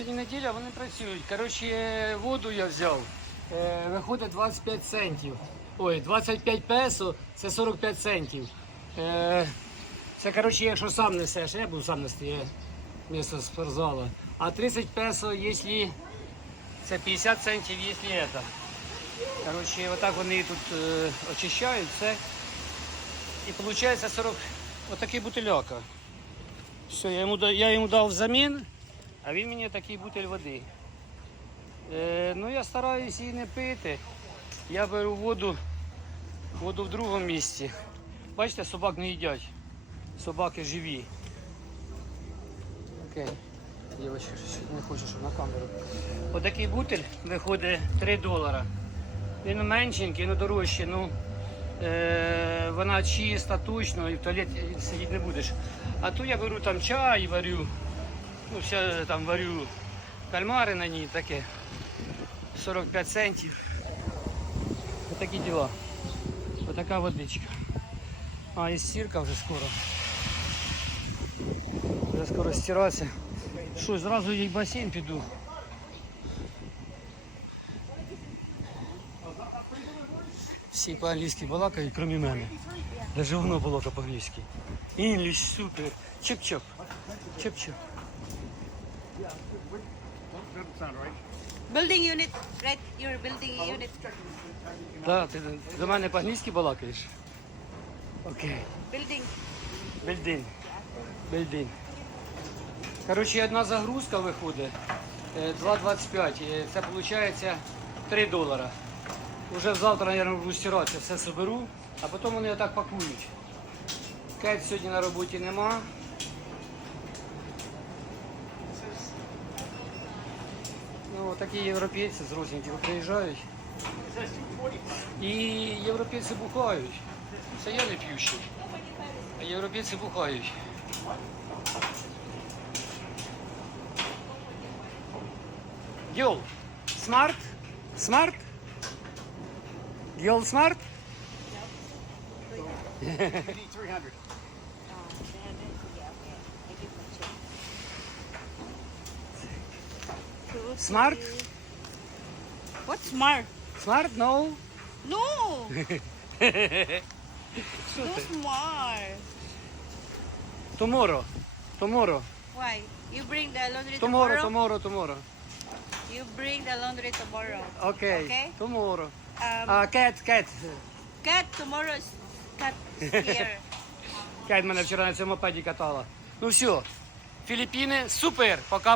сьогодні неділя, вони працюють. Коротше, воду я взяв. Е, виходить 25 центів. Ой, 25 песо це 45 центів. Е, це, коротше, якщо сам несеш, я буду сам нести я місто спортзала. А 30 песо, якщо це 50 центів, якщо це. Коротше, отак вони тут е, очищають все. І виходить 40, отакий бутильока. Все, я йому, я йому дав взамін, а він мені такий бутиль води. Е, ну я стараюсь її не пити. Я беру воду, воду в другому місці. Бачите, собак не їдять. Собаки живі. Окей. Щось не хочу, щоб на камеру. Отакий бутиль виходить 3 долара. Він меншенький, ну дорожчий. Ну, е, вона чиста, точно, і в туалеті сидіти не будеш. А тут я беру там чай, варю, ну все там варю кальмари на ній таке. 45 центів. Отакі діла. Отака водичка. А, і стірка вже скоро. Вже скоро стиратися. Що, зразу їй басейн піду. Всі по-англійськи балакають, крім мене. Даже воно балака по-англійськи. English супер. Чоп-чоп. Чоп-чоп. Building unit, right? Your building unit. Да, ти до мене по-англійськи балакаєш? Окей. Building. Бельдин. Бельдин. Коротше, одна загрузка виходить е, 2,25. Е, Це виходить 3 долара. Уже завтра я буду стиратися, все соберу, а потім вони отак пакують. Кет сьогодні на роботі нема. такі європейці з розненьких приїжджають. І європейці бухають. Це я не п'ющий. А європейці бухають. Йол, смарт? Смарт? Йол смарт? Smart? What smart? Смарт? No. No! no smart. Tomorrow. Tomorrow. Why? You bring the laundry Tomorrow, tomorrow? tomorrow, tomorrow. You bring the laundry tomorrow. Okay. Okay. Tomorrow. Um, А, кет, кет. cat tomorrow is cat is here. Кет мене вчора на цьому мопеді катала. Ну все. Філіппіни, супер. Пока.